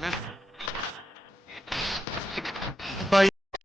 ciudadanas